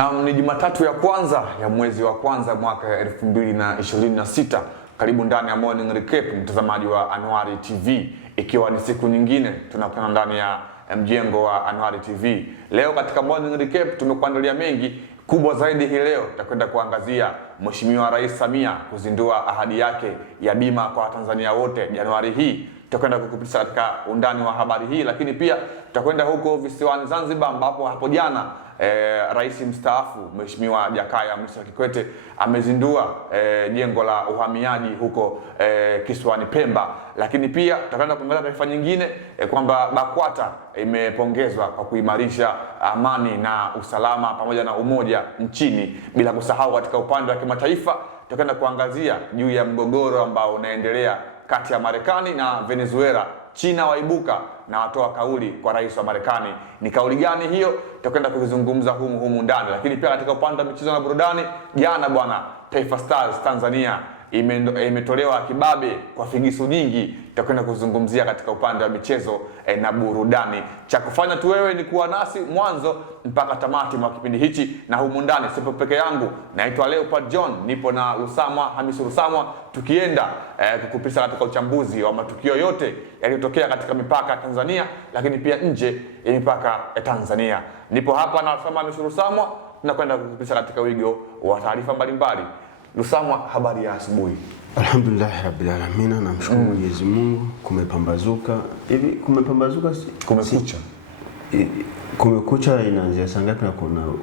Na ni Jumatatu ya kwanza ya mwezi wa kwanza mwaka 2026. Karibu ndani ya Morning Recap, mtazamaji wa Anwari TV, ikiwa ni siku nyingine tunakutana ndani ya mjengo wa Anwari TV. Leo katika Morning Recap tumekuandalia mengi. Kubwa zaidi hii leo tutakwenda kuangazia Mheshimiwa Rais Samia kuzindua ahadi yake ya bima kwa Tanzania wote Januari hii. Tutakwenda kukupitisha katika undani wa habari hii, lakini pia tutakwenda huko visiwani Zanzibar ambapo hapo jana Rais mstaafu Mheshimiwa Jakaya Mrisho Kikwete amezindua jengo la uhamiaji huko kisiwani Pemba. Lakini pia tutakwenda kuangalia taarifa nyingine kwamba BAKWATA imepongezwa kwa kuimarisha amani na usalama pamoja na umoja nchini, bila kusahau katika upande wa kimataifa tutakwenda kuangazia juu ya mgogoro ambao unaendelea kati ya Marekani na Venezuela. China waibuka na watoa kauli kwa rais wa Marekani. Ni kauli gani hiyo? Tutakwenda kuzungumza humu ndani. Lakini pia katika upande wa michezo na burudani, jana bwana, Taifa Stars Tanzania imetolewa kibabe kwa figisu nyingi. Tutakwenda kuzungumzia katika upande wa michezo na burudani. Cha kufanya tu wewe ni kuwa nasi mwanzo mpaka tamati mwa kipindi hichi, na humu ndani sipo peke yangu. Naitwa Leopard John, nipo na Hamisi Lusamwa, tukienda kukupisha katika uchambuzi wa matukio yote yaliyotokea katika mipaka ya Tanzania, lakini pia nje ya mipaka ya Tanzania. Nipo hapa na Hamisi Lusamwa, tunakwenda kukupisha katika wigo wa taarifa mbalimbali. Lusamwa, habari ya asubuhi? Alhamdulillah rabbil alamin, namshukuru Mwenyezi Mungu. Kumepambazuka hivi, kumepambazuka kumekucha. Kumekucha inaanzia saa ngapi na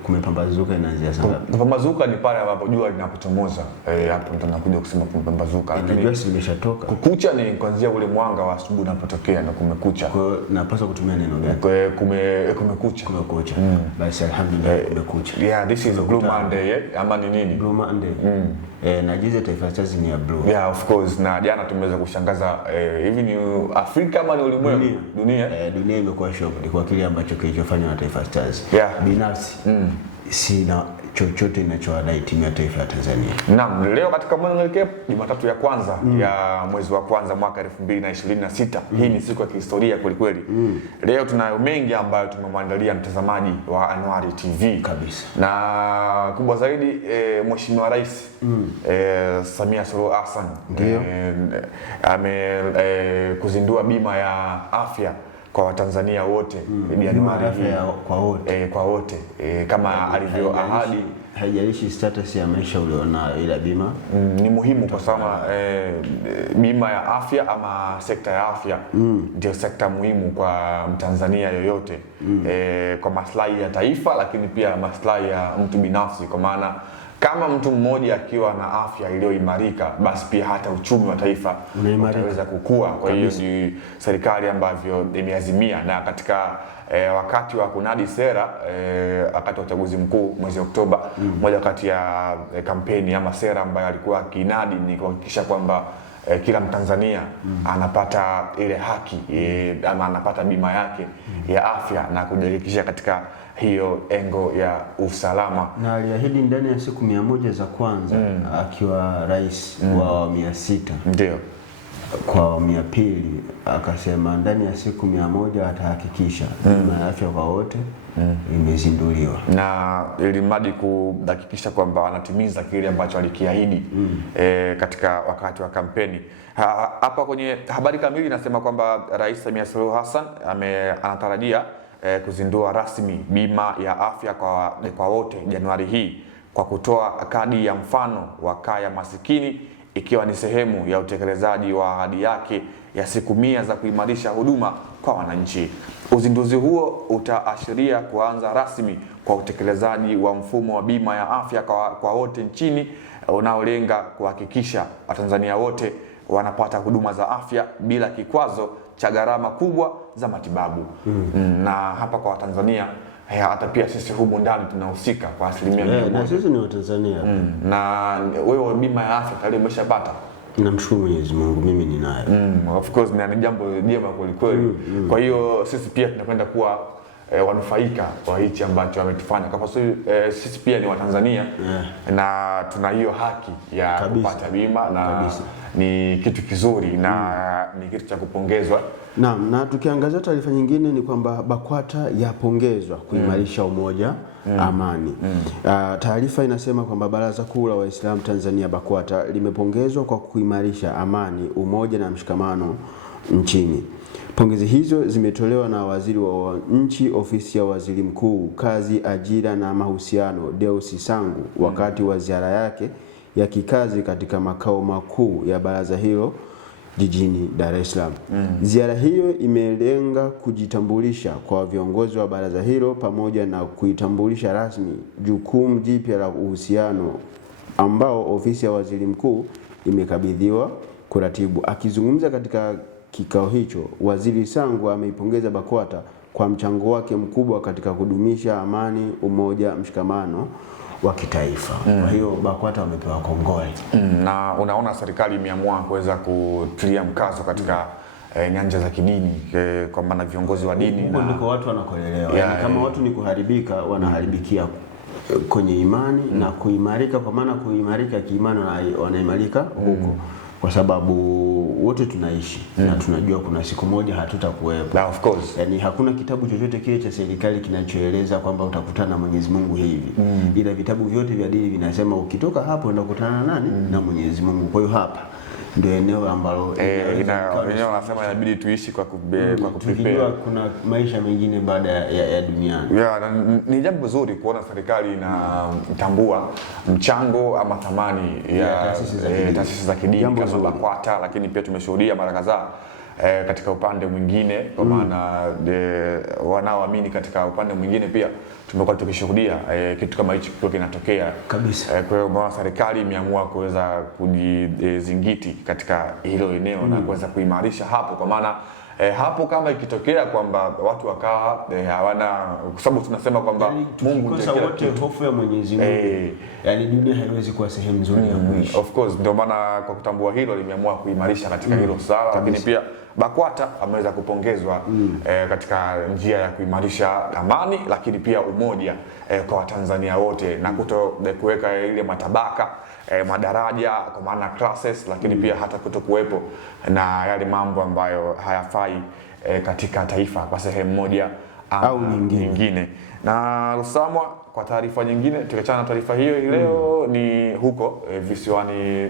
kumepambazuka inaanzia saa ngapi? Kupambazuka ni pale ambapo jua linapochomoza. Hapo ndo tunakuja kusema kumepambazuka. Lakini jua limeshatoka. Kukucha ni kuanzia ule mwanga wa asubuhi unapotokea na kumekucha. Kwa hiyo napaswa kutumia neno gani? Kumekucha. Kumekucha. Basi alhamdulillah kumekucha. Yeah, this is a blue Monday, ama ni nini? Blue Monday. Na jize Taifa Stars ni ya blue. Yeah, of course. Na jana tumeweza kushangaza hivi ni Afrika ama ni ulimwengu? Dunia. Dunia imekuwa shocked kwa kile ambacho kilichofanywa na Taifa Stars. Yeah. Binafsi sina chochote ninachowadai timu ya taifa ya Tanzania. Naam, leo katika Morning Recap, Jumatatu ya kwanza ya mwezi wa kwanza mwaka 2026. Hii ni siku ya kihistoria kweli kweli. Leo tunayo mengi ambayo tumemwandalia mtazamaji wa Anwari TV kabisa. Na kubwa zaidi Mheshimiwa Rais Samia Suluhu Hassan kuzindua bima ya afya kwa Watanzania wote kwa wote kama alivyoahadi. Haijalishi status ya maisha ulionayo, ila bima ni muhimu kwa sababu bima ya afya ama sekta ya afya ndio sekta muhimu kwa Mtanzania yoyote, kwa maslahi ya taifa, lakini pia maslahi ya mtu binafsi, kwa maana kama mtu mmoja akiwa na afya iliyoimarika, basi pia hata uchumi wa taifa utaweza kukua. Kwa hiyo ni serikali ambavyo imeazimia, na katika wakati wa kunadi sera wakati wa uchaguzi mkuu mwezi Oktoba, moja kati ya kampeni ama sera ambayo alikuwa kinadi ni kuhakikisha kwamba kila Mtanzania anapata ile haki ama anapata bima yake ya afya na kujiandikisha katika hiyo engo ya usalama. Na aliahidi ndani ya siku 100 za kwanza akiwa rais wa awamu ya 6. Ndio. Kwa awamu ya pili akasema ndani ya siku 100 atahakikisha bima ya afya kwa wote imezinduliwa, na ili mradi kuhakikisha kwamba wanatimiza kile ambacho alikiahidi katika wakati wa kampeni. Hapa kwenye habari kamili inasema kwamba Rais Samia Suluhu Hassan anatarajia kuzindua rasmi bima ya afya kwa wote Januari hii kwa kutoa kadi ya mfano wa kaya masikini, ikiwa ni sehemu ya utekelezaji wa ahadi yake ya siku 100 za kuimarisha huduma kwa wananchi. Uzinduzi huo utaashiria kuanza rasmi kwa utekelezaji wa mfumo wa bima ya afya kwa wote nchini, unaolenga kuhakikisha Watanzania wote wanapata huduma za afya bila kikwazo cha gharama kubwa za matibabu. Na hapa kwa Watanzania, hata pia sisi humu ndani tunahusika kwa asilimia 100. Na sisi ni Watanzania. Na wewe bima ya afya tayari umeshapata? Namshukuru Mwenyezi Mungu, mimi ninayo. Of course ni jambo jema kweli kweli. Kwa hiyo sisi pia tunakwenda kuwa wanufaika kwa hichi ambacho ametufanya, kwa sababu sisi pia ni Watanzania na tuna hiyo haki ya kupata bima, na ni kitu kizuri na ni kitu cha kupongezwa Naam, na tukiangazia taarifa nyingine ni kwamba BAKWATA yapongezwa kuimarisha umoja, amani. Taarifa inasema kwamba Baraza Kuu la Waislamu Tanzania BAKWATA limepongezwa kwa kuimarisha amani, umoja na mshikamano nchini. Pongezi hizo zimetolewa na Waziri wa Nchi, Ofisi ya Waziri Mkuu, Kazi, Ajira na Mahusiano, Deus Sangu wakati wa ziara yake ya kikazi katika makao makuu ya baraza hilo jijini Dar es Salaam. Ziara hiyo imelenga kujitambulisha kwa viongozi wa baraza hilo pamoja na kuitambulisha rasmi jukumu jipya la uhusiano ambao Ofisi ya Waziri Mkuu imekabidhiwa kuratibu. Akizungumza katika kikao hicho, Waziri Sangu ameipongeza BAKWATA kwa mchango wake mkubwa katika kudumisha amani, umoja, mshikamano wa kitaifa. Kwa hiyo BAKWATA wamepewa kongole. Na unaona serikali imeamua kuweza kutilia mkazo katika nyanja za kidini, kwa maana viongozi wa dini na ndiko watu wanakolelewa. Yani kama watu ni kuharibika, wanaharibikia kwenye imani na kuimarika, kwa maana kuimarika kiimani wanaimarika huko. Kwa sababu wote tunaishi na tunajua kuna siku moja hatutakuwepo. Of course. Yani hakuna kitabu chochote kile cha serikali kinachoeleza kwamba utakutana na Mwenyezi Mungu hivi. Ila vitabu vyote vya dini vinasema ukitoka hapo unakutana nani? Na Mwenyezi Mungu. Kwa hiyo hapa ndio eneo ambalo wenyewe wanasema inabidi tuishi kwa tukijua kuna maisha mengine baada ya duniani. Ni jambo zuri kuona serikali inatambua mchango ama thamani ya taasisi za kidini kama BAKWATA, lakini pia tumeshuhudia mara kadhaa katika upande mwingine, kwa maana wanaoamini katika upande mwingine pia tumekuwa tukishuhudia kitu kama hicho kitu kinatokea kabisa. Kwa hiyo serikali imeamua kuweza kujizingiti katika hilo eneo na kuweza kuimarisha hapo, kwa maana hapo kama ikitokea kwamba watu wakawa hawana, kwa sababu tunasema kwamba Mungu ndiye wote, hofu ya Mwenyezi Mungu, yani dunia haiwezi kuwa sehemu nzuri ya kuishi. Of course, ndio maana kwa kutambua hilo limeamua kuimarisha katika hilo swala, lakini pia BAKWATA ameweza kupongezwa katika njia ya kuimarisha amani, lakini pia umoja kwa Watanzania wote na kuweka ile matabaka madaraja kwa maana classes, lakini pia hata kutokuwepo na yale mambo ambayo hayafai katika taifa kwa sehemu moja au nyingine. Na Lusamwa, kwa taarifa nyingine, tukiachana na taarifa hiyo leo ni huko visiwani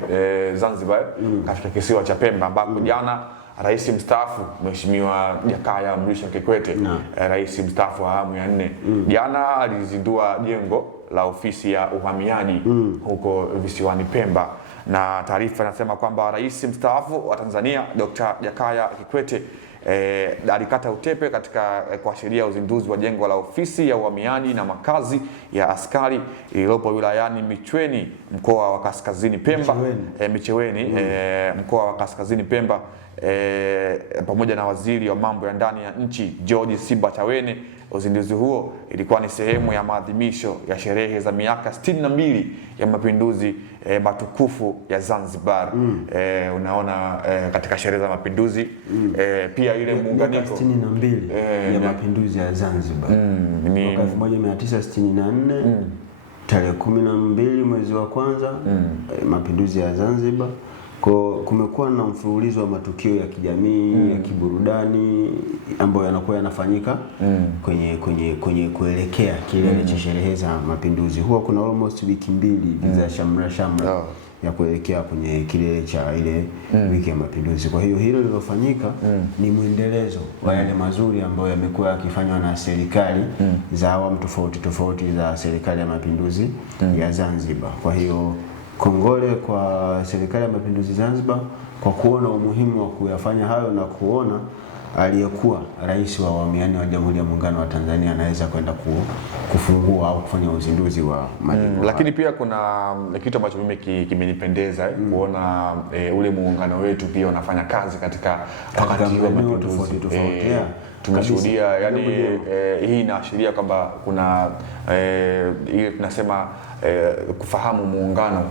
Zanzibar, katika kisiwa cha Pemba ambako jana Rais mstaafu Mheshimiwa Jakaya Mrisho Kikwete, rais mstaafu wa awamu ya 4, jana alizindua jengo la ofisi ya uhamiaji huko visiwani Pemba, na taarifa inasema kwamba rais mstaafu wa Tanzania Dr. Jakaya Kikwete alikata utepe katika kuashiria uzinduzi wa jengo la ofisi ya uhamiaji na makazi ya askari iliyopo wilayani Micheweni, mkoa wa Kaskazini Pemba, Micheweni, mkoa wa Kaskazini Pemba, pamoja na waziri wa mambo ya ndani ya nchi George Simbachawene. Uzinduzi huo ilikuwa ni sehemu ya maadhimisho ya sherehe za miaka 62 ya mapinduzi matukufu ya Zanzibar. Unaona katika sherehe za mapinduzi pia ile muunganiko 62 ya mapinduzi ya Zanzibar mwaka 1964 tarehe 12 mwezi wa kwanza, mapinduzi ya Zanzibar. Kumekuwa na mfululizo wa matukio ya kijamii, ya kiburudani ambayo yanakuwa yanafanyika kwenye kuelekea kilele cha sherehe za mapinduzi. Huwa kuna almost wiki mbili za shamra ya kuelekea kwenye kilele cha ile wiki ya mapinduzi. Kwa hiyo hilo lilofanyika ni mwendelezo wa yale mazuri ambayo yamekuwa yakifanywa na serikali za awamu tofauti za serikali ya mapinduzi ya Zanzibar. Kwa hiyo kongole kwa serikali ya mapinduzi Zanzibar kwa kuona umuhimu wa kuyafanya hayo na kuona aliyekuwa rais wa awamu ya 4 wa Jamhuri ya Muungano wa Tanzania anaweza kwenda kufungua au kufanya uzinduzi wa majengo. Lakini pia kuna kitu ambacho mimi kimenipendeza kuona ule muungano wetu pia unafanya kazi katika wakati wa mapinduzi tofauti. Tumeshuhudia yani hii inaashiria kwamba kuna ile tunasema kufahamu muungano,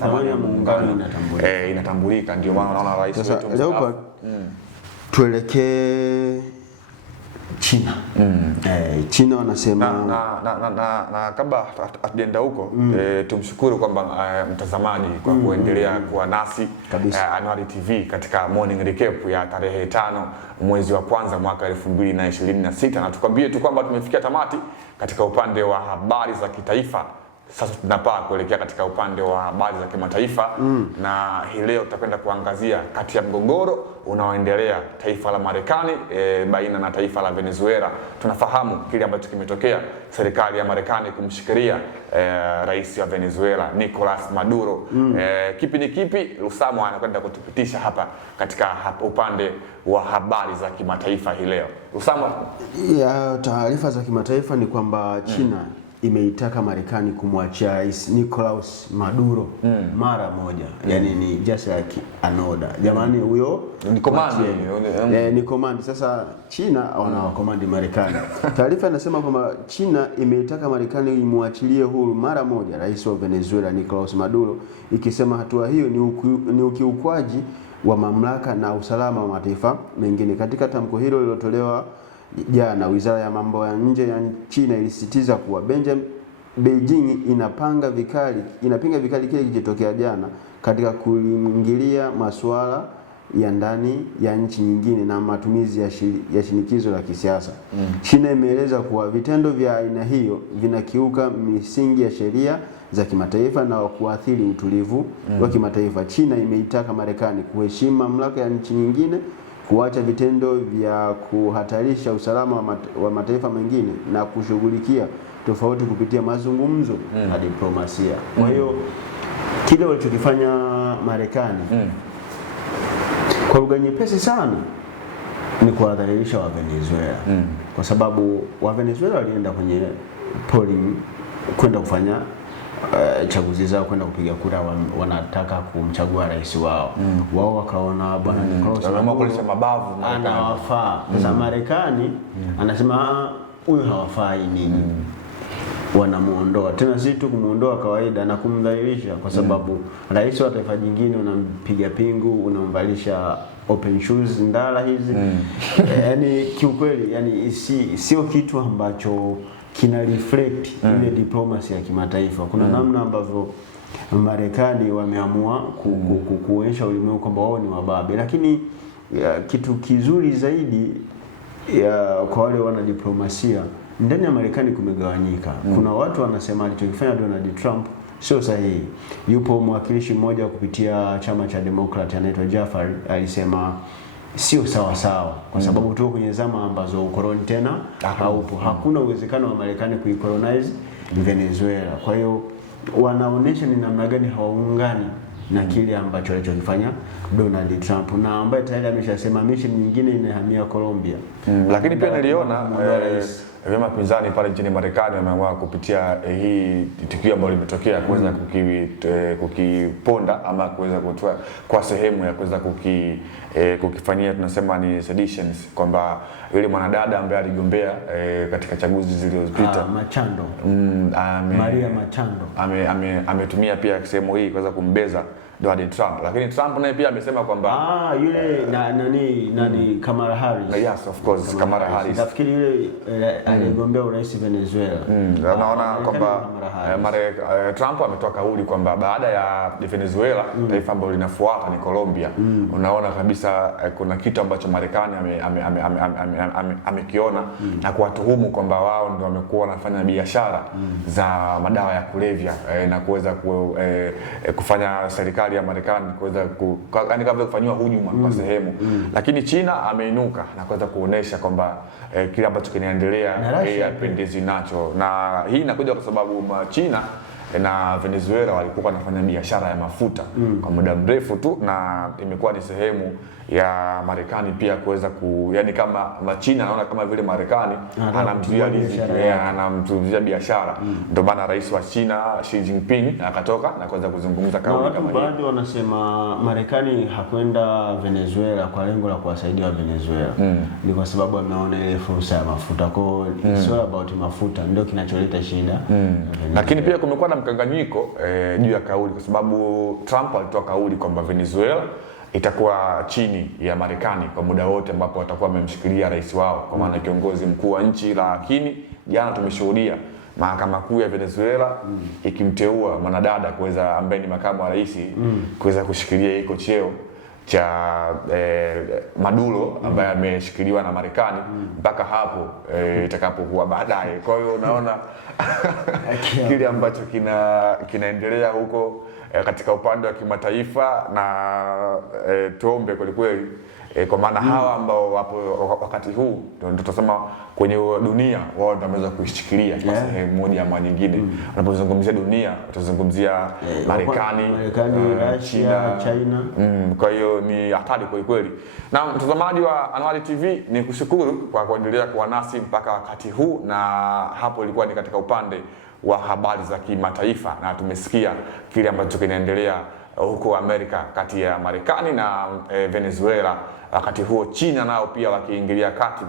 thamani ya muungano inatambulika. Ndio maana naona rais wetu tuelekee China. China wanasema na kabla hatujaenda huko tumshukuru kwamba mtazamaji kwa kuendelea kuwa nasi Anuari TV katika Morning Recap ya tarehe 5 mwezi wa kwanza mwaka 2026, na tukwambie tu kwamba tumefikia tamati katika upande wa habari za kitaifa. Sasa tunapaa kuelekea katika upande wa habari za kimataifa na hii leo tutakwenda kuangazia kati ya mgogoro unaoendelea taifa la Marekani baina na taifa la Venezuela. Tunafahamu kile ambacho kimetokea, serikali ya Marekani kumshikilia rais wa Venezuela Nicolas Maduro. Kipi ni kipi? Lusamo anakwenda kutupitisha hapa katika upande wa habari za kimataifa hii leo. Lusamo, ya taarifa za kimataifa ni kwamba China imeitaka Marekani kumwachia rais Nicolas Maduro mara moja. Yani ni just like an order. Jamani, huyo ni command. Ni command. Sasa China wanawakomandi Marekani. Taarifa inasema kwamba China imeitaka Marekani imwachilie huru mara moja rais wa Venezuela Nicolas Maduro, ikisema hatua hiyo ni ukiukwaji wa mamlaka na usalama wa mataifa mengine. Katika tamko hilo lililotolewa jana, wizara ya mambo ya nje ya China ilisisitiza kuwa Beijing inapinga vikali kile kilichotokea jana katika kuingilia masuala ya ndani ya nchi nyingine na matumizi ya shinikizo la kisiasa. China imeeleza kuwa vitendo vya aina hiyo vinakiuka misingi ya sheria za kimataifa na kuathiri utulivu wa kimataifa. China imeitaka Marekani kuheshimu mamlaka ya nchi nyingine, kuacha vitendo vya kuhatarisha usalama wa mataifa mengine na kushughulikia tofauti kupitia mazungumzo na diplomasia. Kwa hiyo kile walichokifanya Marekani kwa lugha nyepesi sana ni kuwadhalilisha wa Venezuela, kwa sababu wa Venezuela walienda kwenye polling kwenda kufanya chaguzi zao, kwenda kupiga kura, wanataka kumchagua rais wao. Wao wakaona bwana Nicolas mabavu anawafaa. Sasa Marekani anasema huyu hawafai nini, wanamuondoa. Tena si tu kumuondoa kawaida na kumdhalilisha, kwa sababu rais wa taifa jingine unampiga pingu, unamvalisha open shoes ndala hizi. Yani kiukweli, yani sio kitu ambacho kina reflect ile diplomacy ya kimataifa. Kuna namna ambavyo Marekani wameamua kuonyesha ulimwengu kwamba wao ni wababe, lakini kitu kizuri zaidi kwa wale wana diplomasia ndani ya Marekani kumegawanyika. Kuna watu wanasema alichokifanya Donald Trump sio sahihi. Yupo mwakilishi mmoja kupitia chama cha Democrat anaitwa Jafari, alisema sio sawa sawa, kwa sababu tuko kwenye zama ambazo ukoloni tena haupo. Hakuna uwezekano wa Marekani kuikolonize Venezuela. Kwa hiyo wanaonesha ni namna gani hawaungani na kile ambacho alichokifanya Donald Trump, na ambaye tayari ameshasema mission nyingine inahamia Colombia. Lakini pia niliona vyama pinzani pale nchini Marekani wameamua kupitia hii tukio ambalo limetokea kuweza kukiponda ama kuweza kutoa kwa sehemu ya kuweza kukifanyia, tunasema ni seditions, kwamba yule mwanadada ambaye aligombea katika chaguzi zilizopita Machando, Maria Machando ametumia pia sehemu hii kuweza kumbeza Donald Trump. Lakini Trump naye pia amesema kwamba yule nani Kamala Harris. Yes, of course, Kamala Harris. Nafikiri yule aligombea urais Venezuela. Naona kwamba Trump ametoa kauli kwamba baada ya Venezuela taifa ambalo linafuata ni Colombia. Unaona kabisa kuna kitu ambacho Marekani amekiona na kuwatuhumu kwamba wao ndio wamekuwa wanafanya biashara za madawa ya kulevya na kuweza kufanya serikali ya Marekani kuweza kufanywa hujuma kwa sehemu. Lakini China ameinuka na kuweza kuonesha kwamba kile ambacho kinaendelea yapendezi nacho, na hii inakuja kwa sababu China na Venezuela walikuwa wanafanya biashara ya mafuta kwa muda mrefu tu, na imekuwa ni sehemu ya Marekani pia kuweza yani kama China anaona kama vile Marekani anamzuia biashara. Ndio maana rais wa China Xi Jinping akatoka na kuweza kuzungumza kauli kama hiyo. Baadhi wanasema Marekani hakwenda Venezuela kwa lengo la kuwasaidia Venezuela. Ni kwa sababu ameona ile fursa ya mafuta. Kwa hiyo it's all about mafuta ndio kinacholeta shida. Lakini pia kumekuwa na mkanganyiko juu ya kauli, kwa sababu Trump alitoa kauli kwamba Venezuela itakuwa chini ya Marekani kwa muda wote ambapo watakuwa wamemshikilia rais wao, kwa maana kiongozi mkuu wa nchi. Lakini jana tumeshuhudia mahakama kuu ya Venezuela ikimteua mwanadada kuweza, ambaye ni makamu wa rais, kuweza kushikilia hiko cheo cha Maduro ambaye ameshikiliwa na Marekani mpaka hapo itakapokuwa baadaye. Kwa hiyo unaona kile ambacho kinaendelea huko katika upande wa kimataifa, na tuombe kweli kweli kwa maana hawa ambao wapo wakati huu ndio tutasema kwenye dunia, wao ndio wameweza kuishikilia kwa sehemu moja ama nyingine. Unapozungumzia dunia utazungumzia Marekani, Russia, China. Kwa hiyo ni hatari kweli kweli. Na mtazamaji wa Anwar TV, ni kushukuru kwa kuendelea kuwa nasi mpaka wakati huu, na hapo ilikuwa ni katika upande wa habari za kimataifa, na tumesikia kile ambacho kinaendelea huko Amerika kati ya Marekani na Venezuela. Wakati huo China nao pia wakiingilia kati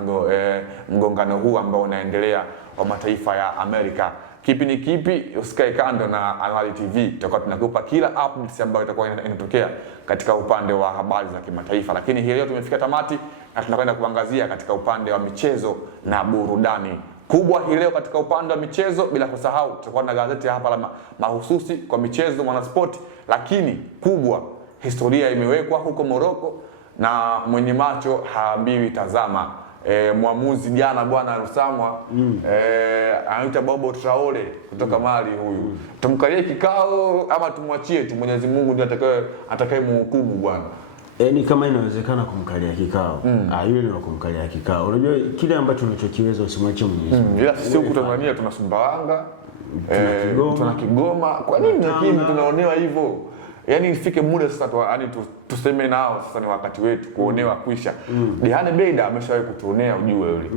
mgongano huu ambao unaendelea wa mataifa ya Amerika. Kipi ni kipi? Usikae kando na Anwar TV, tutakuwa tunakupa kila updates ambayo itakuwa inatokea katika upande wa habari za kimataifa. Lakini hii leo tumefika tamati na tunakwenda kuangazia katika upande wa michezo na burudani kubwa hii leo. Katika upande wa michezo, bila kusahau, tutakuwa na gazeti hapa la mahususi kwa michezo, Mwanaspoti. Lakini kubwa, historia imewekwa huko Morocco na mwenye macho haambiwi tazama. Mwamuzi jana bwana Rusamwa anaita Bobo Traore kutoka Mali huyu. Tumkalie kikao ama tumwachie tu? Mwenyezi Mungu ndiye atakaye mhukumu bwana. Ni kama inawezekana kumkalia kikao. Yule ni kumkalia kikao. Unajua kile ambacho unachokiweza usimwachie Mwenyezi Mungu. Ila sisi huku Tanzania tuna Sumbawanga, tuna Kigoma. Kwa nini lakini tunaonewa hivyo? Yaani ifike muda sasa tuseme nao sasa ni wakati wetu kuonewa kwisha. Dehane Beda ameshawahi kutuonea, ujue yule.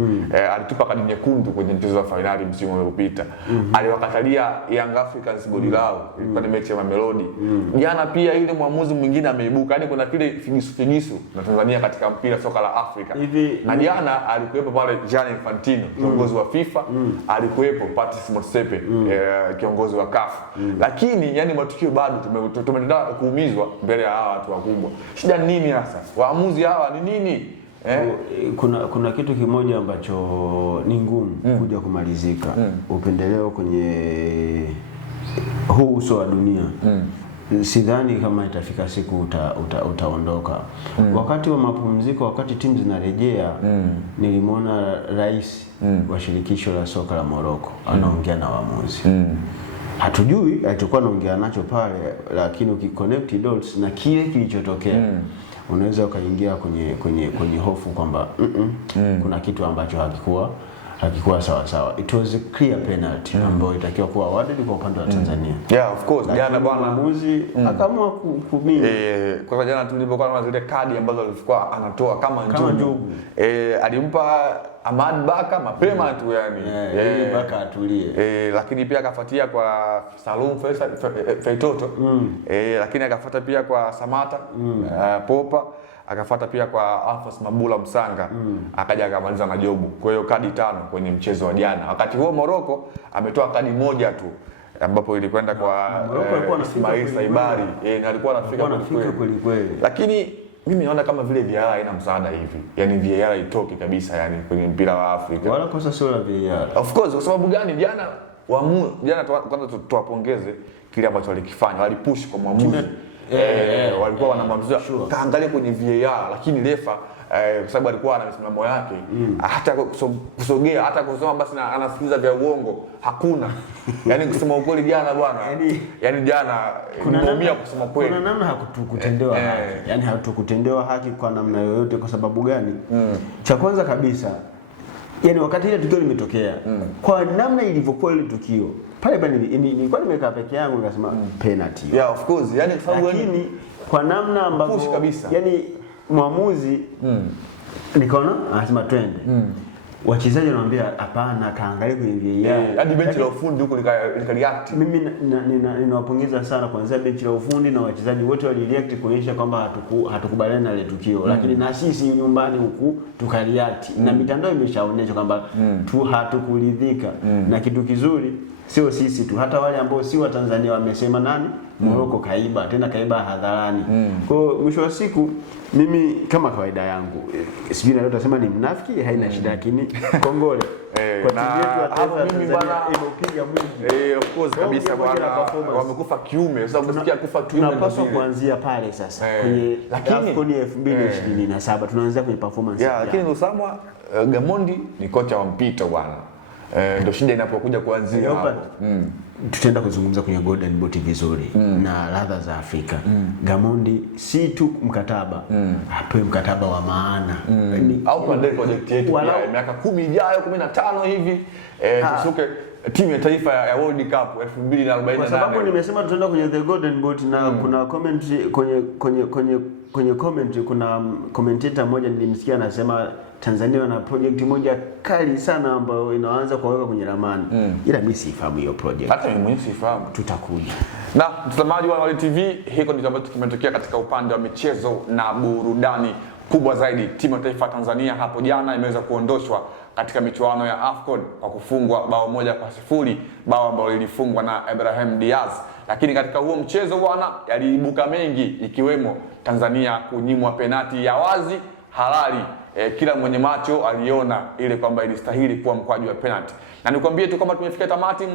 Alitupa kadi nyekundu kwenye mchezo wa finali msimu uliopita. Aliwakatalia Young Africans goli lao, ilikuwa ni mechi ya Mamelodi. Jana pia yule mwamuzi mwingine ameibuka. Yaani kuna kile figisu na Tanzania katika mpira soka la Afrika. Na jana alikuwepo pale Gianni Infantino, kiongozi wa FIFA, alikuwepo Patrice Motsepe, kiongozi wa CAF. Lakini yani matukio bado tumeendelea kuumizwa mbele ya hawa watu wakubwa. Shida nini hasa? Waamuzi hawa ni nini? Kuna kitu kimoja ambacho ni ngumu kuja kumalizika. Upendeleo kwenye huu uso wa dunia. Sidhani kama itafika siku utaondoka. Wakati wa mapumziko, wakati timu zinarejea, nilimwona rais wa shirikisho la soka la Morocco anaongea na waamuzi. Hatujui alichokuwa anaongea nacho pale, lakini ukiconnect dots na kile kilichotokea unaweza ukaingia kwenye hofu kwamba kuna kitu ambacho hakikuwa sawa sawa. It was a clear penalty ambayo itakiwa kuwa awarded kwa upande wa Tanzania. Yeah, of course. Jana bwana mwamuzi akaamua kumini. Kwa jana tulipokuwa na zile kadi ambazo alikuwa anatoa kama njugu. Alimpa Ahmad Baka mapema tu yani. Baka atulie. Lakini pia akafuatia kwa Salum Feitoto. Lakini akafuata pia kwa Samata Popa, akafuata pia kwa Alphonse Mabula Msanga, akaja akamaliza na Jobu. Kwa hiyo kadi 5 kwenye mchezo wa jana. Wakati huo Morocco ametoa kadi moja tu ambapo ilikwenda kwa Ismail Saibari. Na alikuwa anafika kweli kweli. Lakini mimi naona kama vile VAR haina msaada hivi. Yaani VAR itoke kabisa yani kwenye mpira wa Afrika. Wala kosa sio la VAR. Of course, kwa sababu gani? Jana kwanza tuwapongeze kile ambacho walikifanya. Walipush kwa mwamuzi. Walikuwa wanamwambia kaangalia kwenye VAR, lakini refa kwa sababu alikuwa ana misimamo yake, hata kusogea hata kusema basi anasikiliza vya uongo hakuna. Yaani kusema ukweli jana bwana, yani jana nimeumia kusema kweli. Kuna namna hakutukutendewa haki. Yaani hatukutendewa haki kwa namna yoyote. Kwa sababu gani? Cha kwanza kabisa, yani wakati ile tukio limetokea, kwa namna ilivyokuwa ile tukio pale nilikuwa nimekaa peke yangu nikasema penalty. Yeah, of course. Yani kwa sababu lakini kwa namna ambavyo yani mwamuzi nikaona anasema twende. Wachezaji wanamwambia hapana, kaangalia kwenye VAR. Hadi benchi la ufundi huko likareact. Mimi ninawapongeza sana kwanza benchi la ufundi na wachezaji wote walireact kuonyesha kwamba hatukubaliana na ile tukio. Lakini na sisi nyumbani huku tukareact. Na mitandao imeshaonyesha kwamba hatukuridhika. Na kitu kizuri sio sisi tu, hata wale ambao si wa Tanzania wamesema nani Morocco kaiba, tena kaiba hadharani. Kwa hiyo mwisho wa siku mimi kama kawaida yangu sijui na leo tutasema ni mnafiki, haina shida, lakini kongole kwa timu yetu ya taifa ya Tanzania imepiga mwingi. Of course kabisa bwana, wamekufa kiume. Sasa unasikia kufa kiume, tunapaswa kuanzia pale sasa kwenye AFCON 2027 tunaanzia kwenye performance. Lakini Lusama Gamondi ni kocha wa mpito bwana. Ndio shida inapokuja kuanzia hapo. Tutaenda kuzungumza kwenye Golden Boot vizuri na ladha za Afrika. Gamondi si tu mkataba, apewe mkataba wa maana. Au kwa project yetu ya miaka 10 ijayo 15 hivi tusuke timu ya taifa ya World Cup 2048. Kwa sababu nimesema tutaenda kwenye the Golden Boot na kuna comment kwenye comment kuna commentator mmoja nilimsikia anasema Tanzania wana project moja kali sana ambayo inaanza kuweka kwenye ramani. Ila mimi sifahamu hiyo project. Hata mimi mwenyewe sifahamu. Tutakuja. Na mtazamaji wa Anwar TV, hiko ndilo ambacho kimetokea katika upande wa michezo na burudani. Kubwa zaidi, timu ya taifa ya Tanzania hapo jana imeweza kuondoshwa katika michuano ya AFCON kwa kufungwa bao 1-0, bao ambalo lilifungwa na Ibrahim Diaz. Lakini katika huo mchezo bwana, yaliibuka mengi ikiwemo Tanzania kunyimwa penati ya wazi halali. Kila mwenye macho aliona ile kwamba ilistahili kuwa mkwaju wa penalty. Na nikwambie tu kwamba tumefika tamati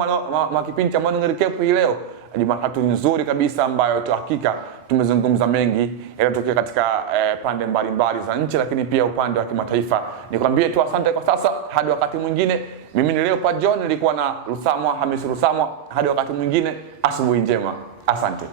mwa kipindi cha Morning Recap hii leo. Jumatatu nzuri kabisa ambayo tu hakika tumezungumza mengi yanayotokea katika pande mbalimbali za nchi, lakini pia upande wa kimataifa. Nikwambie tu asante kwa sasa, hadi wakati mwingine. Mimi ni Leopard John, nilikuwa na Hamisi Lusamwa. Hadi wakati mwingine, asubuhi njema. Asante.